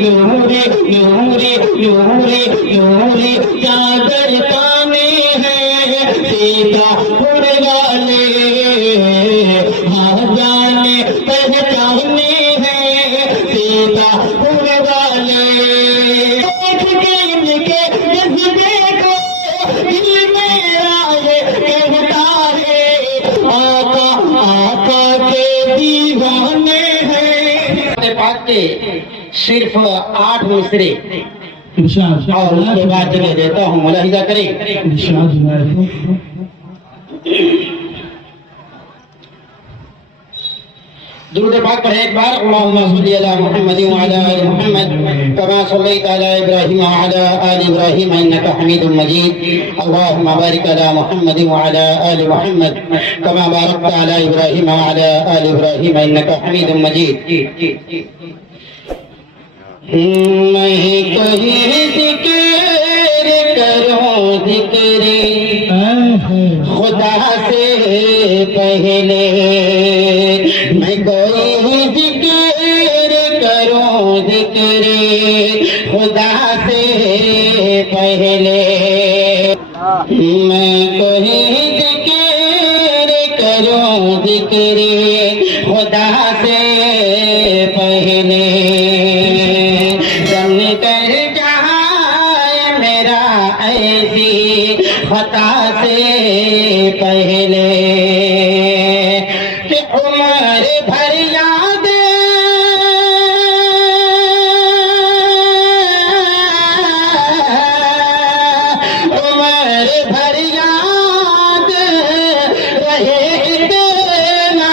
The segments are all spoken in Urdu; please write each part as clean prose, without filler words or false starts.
نوری نوری نوری نوری چادر پانے ہیں سیتا پور والے ہاں جانے پہچانے ہیں سیتا پور والے دیکھ کے ان کے جذبے کو دل میرا یہ کہتا ہے آقا آقا کے دیوانے ہیں پاک کے صرف 8 مصرے اور اس کے بعد جگہ دیتا ہوں ملاحظہ کریں درود پاک پڑھیں ایک بار اللہم صلی علی محمد وعلی آل محمد کما صلیت علی ابراہیم وعلی آل ابراہیم انکا حمید مجید اللہم بارک علی محمد وعلی آل محمد کما بارکت علی ابراہیم وعلی آل ابراہیم انکا حمید مجید میں کہیں ذکر کروں ذکر خدا سے پہلے میں کوئی ذکر کروں ذکر خدا سے پہلے میں کوئی ذکر کروں ذکر خدا سے پہلے جم کر جائے میرا ایسی خطا سے پہلے کہ عمر بھر یاد عمر بھر یاد رہے اتنا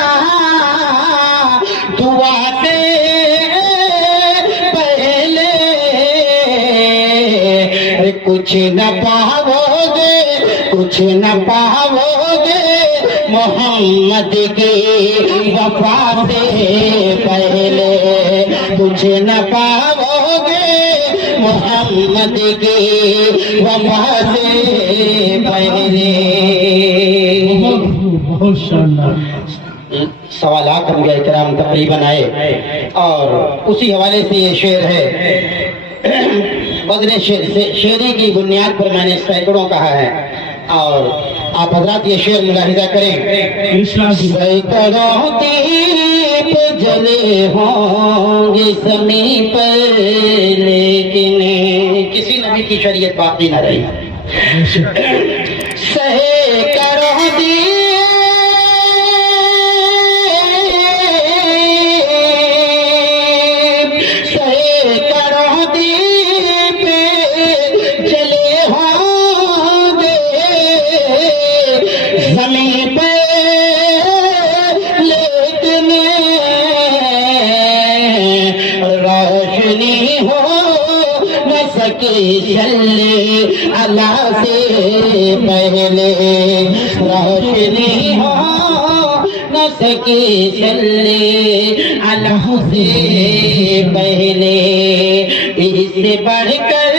دعا سے پہلے کچھ نہ پاؤ گے کچھ نہ پاؤ گے محمد کی وفا سے پہلے کچھ نہ پاؤ گے محمد کی وفا سے پہلے سوالات ہم گئے کرام تقریباً آئے اور اسی حوالے سے یہ شعر ہے بدر شعری کی بنیاد پر میں نے سینکڑوں کہا ہے اور آپ حضرات یہ شعر ملاحظہ کریں سینکڑوں دیپ جلے ہوں گے زمین پر لیکن کسی نبی کی شریعت باقی نہ رہی سینکڑوں دیپ اللہ سے پہلے روشنی ہو نہ سکی چلے اللہ سے پہلے اس سے بڑھ کر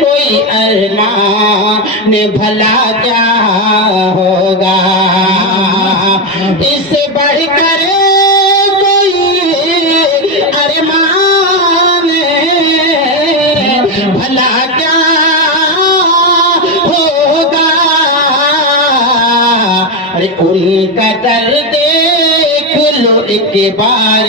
کوئی ارمان بھلا کیا ہوگا اس سے بڑھ کر کوئی ارمان بھلا کیا ہوگا ان کا در دیکھ لو ایک بار